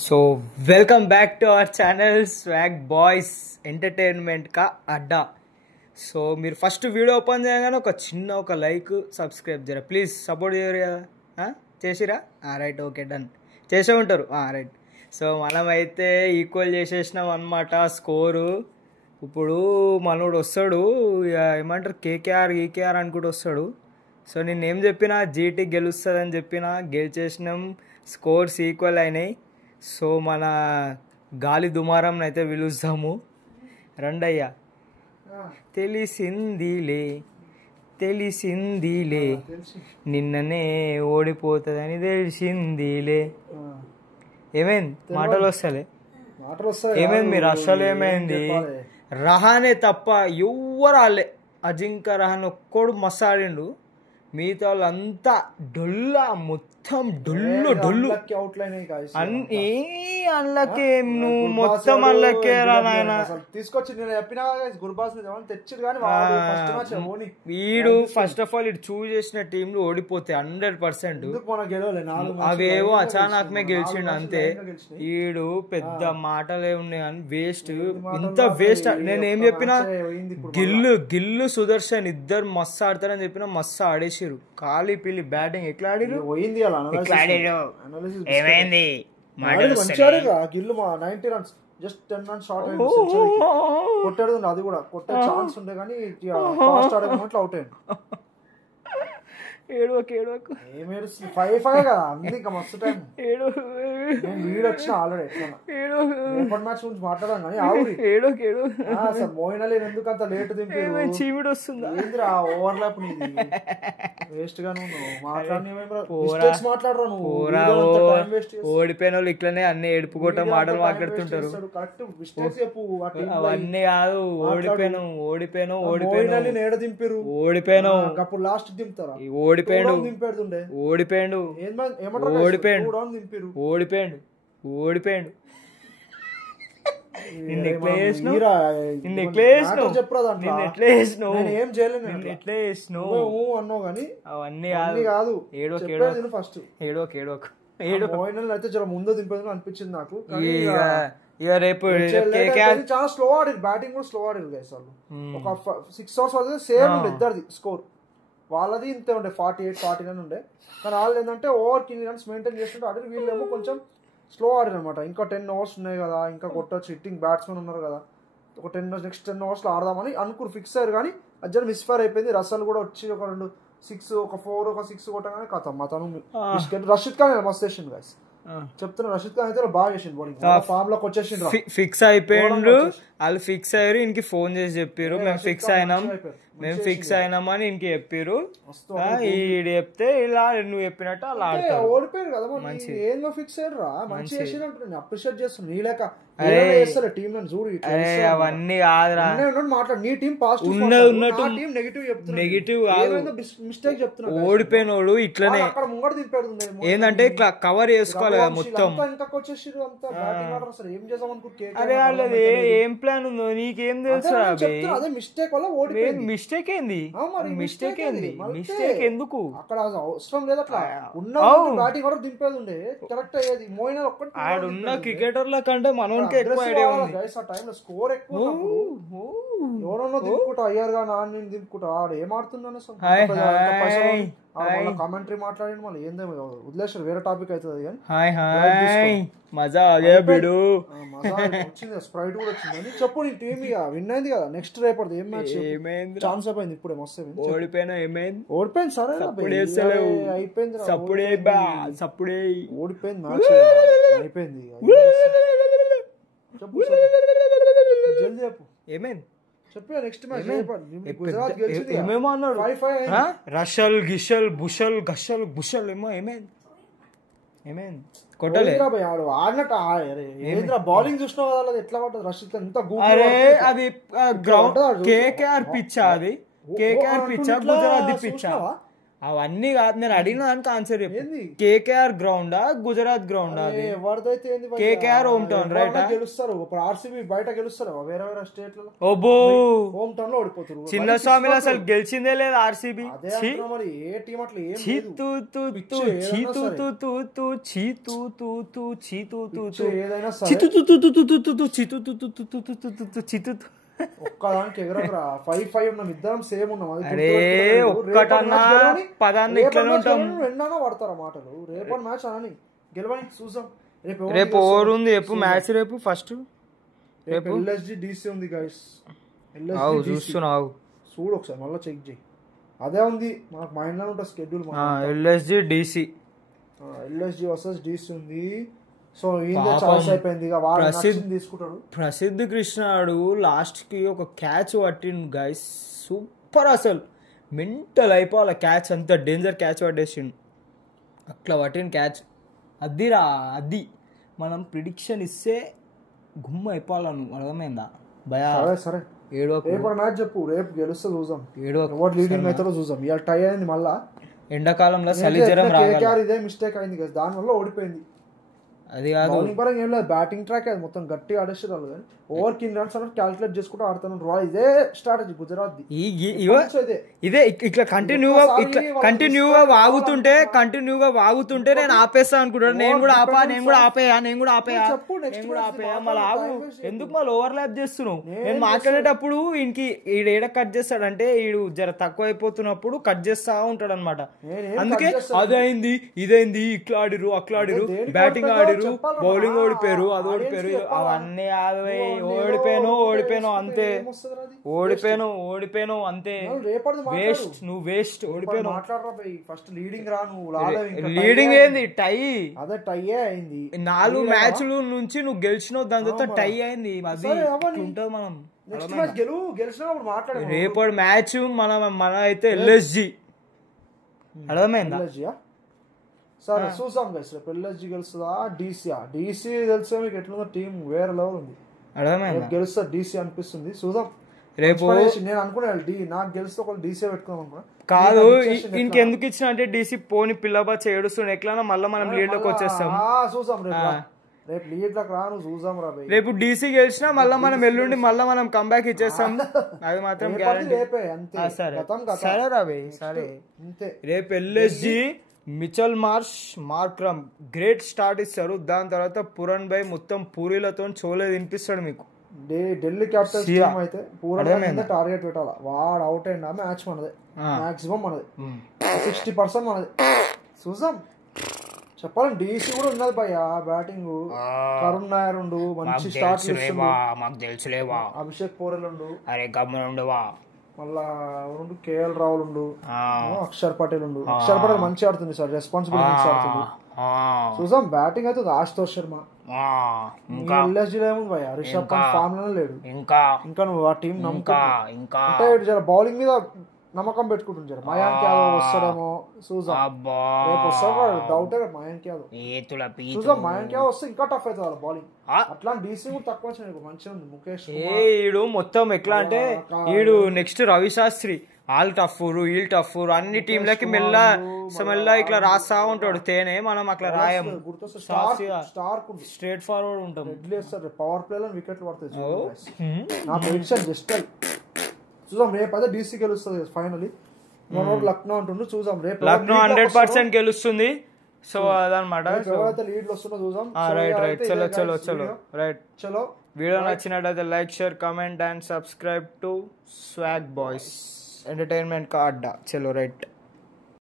So welcome back to our channel swag boys entertainment కా అడ్డా. So మీరు first video open చేయగానే ఒక like subscribe చేయరా ప్లీజ్, సపోర్ట్ చేయరు కదా, చేసిరా? రైట్, ఓకే, డన్, చేసే ఉంటారు, రైట్. సో మనమైతే ఈక్వల్ చేసేసినాం అన్నమాట స్కోరు. ఇప్పుడు మనోడు వస్తాడు, ఏమంటారు కేకేఆర్ అనుకుంటూ వస్తాడు. సో నేనేం చెప్పినా జీటీ గెలుస్తుందని చెప్పిన, గెలిచేసినాం, స్కోర్స్ ఈక్వల్ అయినాయి. సో మన గాలి దుమారంని అయితే పిలుస్తాము, రండయ్యా. తెలిసిందిలే నిన్ననే ఓడిపోతుందని తెలిసిందిలే. ఏమైంది? మాటలు వస్తలే, ఏమైంది? మీరు అసలు ఏమైంది? రహానే తప్ప ఎవ్వరు ఆడలే. అజింకా రహాన్ ఒక్కడు మస్తు ఆడిండు, మిగతా వాళ్ళంతా డొల్లా, మొత్తం డొల్లు అన్నీ అన్లకే. నువ్వు మొత్తం అన్లకే రా నాయన. తీసుకొచ్చి నేను చెప్పినా గుర్బాస్ తెచ్చిండు కానీ వీడు ఫస్ట్ ఆఫ్ ఆల్ ఇటు చూజ్ చేసిన టీంలు ఓడిపోతాయి 100%. అవేవో అచానక్ మే గెలిచిండు అంతే. వీడు పెద్ద మాటలే ఉన్నాయి అని వేస్ట్, ఇంత వేస్ట్. నేను ఏం చెప్పినా గిల్లు సుదర్శన్ ఇద్దరు మస్తు ఆడతారని చెప్పినా మస్తు ఆడేసారు. ఖాళీ పిల్లి బ్యాటింగ్ ఎట్లా ఆడిరు, ఏమైంది? గిల్లు 90 runs జస్ట్ 10 runs షార్ట్ కొట్టాడు, అది కూడా కొట్టే ఛాన్స్ ఉండే కానీ ఫాస్ట్ ఆడేమో అవుట్ అయ్యింది. ఏడవకు ఏమేడు 5-5 కదా, అంది ఇంకా మస్తు టైం. వీడు వచ్చిన ఆల్రెడీ రేపటి మ్యాచ్ గురించి మాట్లాడాం కానీ అసలు మోయిన్ అలీ ఎందుకు అంత లేట్ దింపారు? చీవిడి వస్తుంది ఏందిరా ఓవర్లాప్ నీది, వేస్ట్ గా మాట్లాడరా నువ్వు. ఓడిపోయిన వాళ్ళు ఇట్లనే అన్ని ఏడుపుకోట మాటలు మాట్లాడుతుంటారు. కరెక్ట్ మిస్టేక్స్ చెప్పు, అవన్నీ కాదు. ఓడిపోయినావు ఏడ దింపారు? ఓడిపోయినావు, అప్పుడు లాస్ట్ దింపుతారా? ఓడిపోయాడు ముందు దింపేది అనిపించింది నాకు. రేపు చాలా స్లో ఆడారు, బ్యాటింగ్ కూడా స్లో ఆడారు గైస్. వాళ్ళు ఒక 6 hours వస్తే సేమ్ ఉండే ఇద్దరిది స్కోర్. వాళ్ళది ఇంతే ఉండే 48-49 ఉండే, కానీ వాళ్ళు ఏంటంటే ఓవర్ కింగ్ రన్స్ మెయింటైన్ చేస్తుంటే ఆడారు. వీళ్ళేమో కొంచెం స్లో ఆడారు అనమాట. ఇంకా 10 hours ఉన్నాయి కదా, ఇంకా కొట్టొచ్చు, హిట్టింగ్ బ్యాట్స్మెన్ ఉన్నారు కదా, ఒక నెక్స్ట్ 10 hours ఆడదామని అనుకుని ఫిక్స్ అయ్యారు. కానీ అజ్జన్ మిస్ఫైర్ అయిపోయింది. రసల్ కూడా వచ్చి ఒక 2 6, ఒక 4, ఒక 6 కొట్టగానే కథం అతను రషీద్ ఖాన్ మస్తు వేసిండు గైస్. చెప్తున్నా, రషీద్ ఖాన్ అయితే బాగా చేసిండు బౌలింగ్, ఫామ్ లోకి వచ్చేసిండు, ఫిక్స్ అయిపోయిండు. వాళ్ళు ఫిక్స్ అయ్యారు, ఇంక ఫోన్ చేసి చెప్పారు మేము ఫిక్స్ అయినామని ఇంక చెప్పారు. ఈడు చెప్తే ఇలా నువ్వు చెప్పినట్టు అలా ఆడతారు. ఓడిపోయారు కదా, ఏందో ఫిక్స్ అయ్యారు రా, మంచి చేసినట్టు నేను అప్రిషియేట్ చేస్తాను. నీ లేక టీమ్ అవన్నీ కాదురా, మాట్లాడు. నీ టీం పాజిటివ్, నెగిటివ్ మిస్టేక్ చెప్తున్నా. ఓడిపోయినోడు ఇట్లనే అక్కడ ముంగడు దింపాడు, ఏంటంటే ఇట్లా కవర్ చేసుకోవాలి మొత్తం. ఇంకా వచ్చేసి అంతా బ్యాటింగ్ ఆర్డర్ అసలు ఏం చేద్దాం అనుకుంటే, అరే వాళ్ళది ఏం ప్లాన్ ఉందో నీకేం తెలుసు? అదే మిస్టేక్ వల్ల ఓడిపోయింది. మిస్టేక్ ఎందుకు? అక్కడ అవసరం లేదు, అట్లా ఉన్న బ్యాటింగ్ ఆర్డర్ దింపేది ఉండే కరెక్ట్ అయ్యేది. మోయిన్ ఒక్కటి ఆడున్న క్రికెటర్ల కంటే మనోనికి ఎక్కువ ఐడియా ఉంది. ఆ టైంలో స్కోర్ ఎక్కువ, ఎవరన్నా దింపుకుంటా అయ్యారు గా నాన్న దింపుకుంటా. ఆడు ఏం ఆడుతున్నాను కామెంటరీ మాట్లాడి మళ్ళీ ఏందో వదిలేసారు, వేరే టాపిక్ అవుతుంది. మజా వచ్చింది, స్ప్రైట్ కూడా వచ్చింది. చెప్పు నీ టీం ఇక విన్ అయింది కదా, నెక్స్ట్ రేపటి ఏం మ్యాచ్? ఛాన్స్ అయిపోయింది ఇప్పుడే, మస్తు ఓడిపోయింది. సరే అయిపోయింది, ఓడిపోయింది మ్యాచ్ అయిపోయింది. చెప్పు జల్దీ చెప్పు ఏమైంది, చెప్పు నెక్స్ట్ మ్యాచ్. గుజరాత్ గెలిచింది, ఏమేమో అన్నాడు. రషల్ గిషల్ బుషల్ గషల్ బుషల్ ఏమో ఏమైంది కొట్టలే ఆడినట్టు. ఏంద్రా బౌలింగ్ చూసినా కదా ఎట్లా పడ్డది రషీద్ ఎంత. అది గ్రౌండ్ కేకేఆర్ పిచ్చా, అది కేకేఆర్ పిచ్చా, గుజరాత్ పిచ్చా. అవన్నీ కాదు, నేను అడిగిన దానికి ఆన్సర్ చెప్పు. ఏంది కేకేఆర్ గ్రౌండా గుజరాత్ గ్రౌండా? అది ఎవరిదైతే ఏంది భయ్యా? KKR home town right? గెలుస్తారు ఇప్పుడు ఆర్సీబీ బయట గెలుస్తారు వేరే వేరే స్టేట్లలో, ఓబో హోమ్ టౌన్ లో ఓడిపోతారు. చిన్న స్వామిలో అసలు గెలిచిందే లేదు ఆర్సీబీ. అదే అంటున్నా మరి, ఏ టీం అట్లా ఏం లేదు. ఏదైనా ఒక్కదానికి ఎగరకురా. 5-5 ఉన్నాం, ఇద్దరం సేమ్ ఉన్నాం. అరే ఒక్కటన్నా పదాన్ని ఇట్లనే ఉంటాం. రెండన్నా పడతారా మాటలు? రేపటి మ్యాచ్ అని గెలవని చూసాం. రేపు ఓవర్ ఉంది, రేపు మ్యాచ్, రేపు ఫస్ట్ రేపు ఎల్ఎస్జి డిసి ఉంది గైస్. చూస్తున్నావు చూడు ఒకసారి మళ్ళీ చెక్ చేయి. అదే ఉంది మనకు మైండ్ లో ఉంటుంది schedule. LSG DC, LSG versus DC ఉంది. సో చాయిస్ అయిపోయింది, తీసుకుంటాడు. ప్రసిద్ధ్ కృష్ణాడు లాస్ట్ కి ఒక క్యాచ్ పట్టిండు గైస్, సూపర్ అసలు మెంటల్ అయిపోవాలి. క్యాచ్ అంత డేంజర్ క్యాచ్ పట్టేసిండు, అట్లా పట్టిన క్యాచ్. అదిరా అది మనం ప్రిడిక్షన్ ఇస్తే గుమ్మ అయిపోవాలి. నువ్వు అర్థమైందా భయా? సరే ఏడో రేపు మ్యాచ్ చెప్పు, రేపు గెలుస్తే చూద్దాం. ఎవరు లీడింగ్ అవుతారో చూద్దాం. ఇవాళ టై అయింది, మళ్ళా ఎండాకాలంలో చలి జ్వరం రావాలి. ఇదే మిస్టేక్ అయింది కదా, దాని వల్ల ఓడిపోయింది. అది కాదు బౌలింగ్ పరంగా ఏం లేదు, బ్యాటింగ్ ట్రాక్ అది మొత్తం గట్టిగా ఆడేస్తారు వాళ్ళు. కానీ ఓవర్ కి రన్స్ అన్నట్టు క్యాల్కులేట్ చేసుకుంటూ ఆడుతున్నారు. ఇదే స్ట్రాటజీ గుజరాత్. ఇదే ఇట్లా కంటిన్యూగా వాగుతుంటే నేను ఆపేస్తా అనుకుంటాను. నేను కూడా ఆపేయా మళ్ళీ ఆగు. ఎందుకు మళ్ళీ ఓవర్ ల్యాప్ చేస్తున్నావు? నేను మాట్లాడేటప్పుడు ఈయనకి ఈడ కట్ చేస్తాడంటే ఈడు జర తక్కువ అయిపోతున్నప్పుడు కట్ చేస్తా ఉంటాడు అనమాట. అందుకే అదైంది ఇదైంది, ఇట్లా ఆడిరు అట్లా ఆడిరు, బ్యాటింగ్ ఆడిరు, బౌలింగ్ ఓడిపోయారు, అది ఓడిపోయారు, అవన్నీ ఓడిపోయాను అంతే. ఓడిపోయాను అంతే. వేస్ట్, నువ్వు వేస్ట్. ఓడిపోయాను. లీడింగ్ ఏంది? టై. అదే టై అయింది. 4 మ్యాచ్లు నుంచి నువ్వు గెలిచినావు, దాని తర్వాత టై అయింది. అది ఉంటుంది. మనం రేపటి మ్యాచ్ మన అయితే ఎల్ఎస్జి, అర్థమైందా? సరే చూసాం గైస్, రేపు ఎల్ఎస్జి గెలుస్తుందా డీసీ తెలిసే మీకు ఎట్లుందో టీం వేరే లెవెల్ ఉంది. గెలుస్తా డీసీ అనిపిస్తుంది, చూద్దాం రేపు. నేను అనుకున్నాను నాకు గెలిస్తే ఒక డీసీ పెట్టుకుందాం అనుకున్నా. కాదు ఇంకెందుకు ఇచ్చిన అంటే డీసీ పోని పిల్లబచ్చ ఏడుస్తుండే, ఎట్లా మళ్ళీ మనం లీడ్ లోకి వచ్చేస్తాం. చూసాం రేపు లీడ్ లోకి రాను, చూసాం రా. రేపు డీసీ గెలిచినా మళ్ళీ మనం ఎల్లుండి మళ్ళీ మనం కంబ్యాక్ ఇచ్చేస్తాం, అది మాత్రం గ్యారెంటీ. సరే రా భయ్, సరే. రేపు LSG Mitchell Marsh, Markram great start ఇస్తారు. దాని తర్వాత పురణ్ భాయ్ మొత్తం పూరీలతో చోలే తినిపిస్తాడు మీకు. ఢిల్లీ క్యాపిటల్స్ టీం అయితే పూరణ్ టార్గెట్ పెట్టాలా. వాడు అవుట్ అయినా మ్యాచ్ మనదే, మాక్సిమం మనదే, 60% మనదే. చూసాం. చెప్పాలంటే డీసీ కూడా ఉన్నది భయ్య. బ్యాటింగ్ కరుణ్ నాయర్ ఉండు, మంచి స్టార్ట్ మాకు తెలుసులేవా. అభిషేక్ పోరెల్ ఉండు, అరే గమ్మునుండవా. మళ్ళా ఎవరు కేఎల్ రాహుల్ ఉండు, అక్షర్ పటేల్ ఉండు. అక్షర్ పటేల్ మంచిగా ఆడుతుంది సార్, రెస్పాన్సిబుల్ మంచిగా ఆడుతుంది. చూసాం. బ్యాటింగ్ అయితే ఆశుతోష్ శర్మ. ఎల్ఎస్జీలో ఏముంది భయ్య, రిషబ్ పంత్ ఫామ్ లోనే లేడు. ఇంకా నువ్వు ఆ టీం నమ్ముకుంటా బౌలింగ్ మీద నమ్మకం పెట్టుకుంటుంది జర. మయాంక్ యాదవ్ వస్తాడేమో చూద్దాం. రేపు వస్తాడు డౌటే మయాంక్ యాదవ్. చూద్దాం, మయాంక్ యాదవ్ వస్తే ఇంకా టఫ్ అవుతుంది వాళ్ళ బౌలింగ్. అట్లా డీసీ కూడా తక్కువ మంచిగా ఉంది. ముఖేష్ ఈడు మొత్తం ఎట్లా అంటే ఈడు next Ravi Shastri all tough వీల్ టఫ్ అన్ని టీంలకి మెల్ల ఇట్లా రాస్తా ఉంటాడు తేనే. మనం అట్లా రాయం, స్ట్రేట్ ఫార్వర్డ్ ఉంటాం. పవర్ ప్లే లో వికెట్లు పడతాయి. నా ప్రెడిక్షన్ జస్ట్ చూద్దాం. రేపు అదే డీసీ గెలుస్తుంది ఫైనలీ. లక్నో అంటుండ్రు, చూద్దాం. రేపు లక్నో 100% గెలుస్తుంది. సో అదనమాట. ఎవరైతే లీడ్ వస్తుందో చూద్దాం. రైట్ చలో. వీడియో నచ్చినట్టయితే like, share, comment and subscribe to swag boys entertainment కా అడ్డా. చలో రైట్.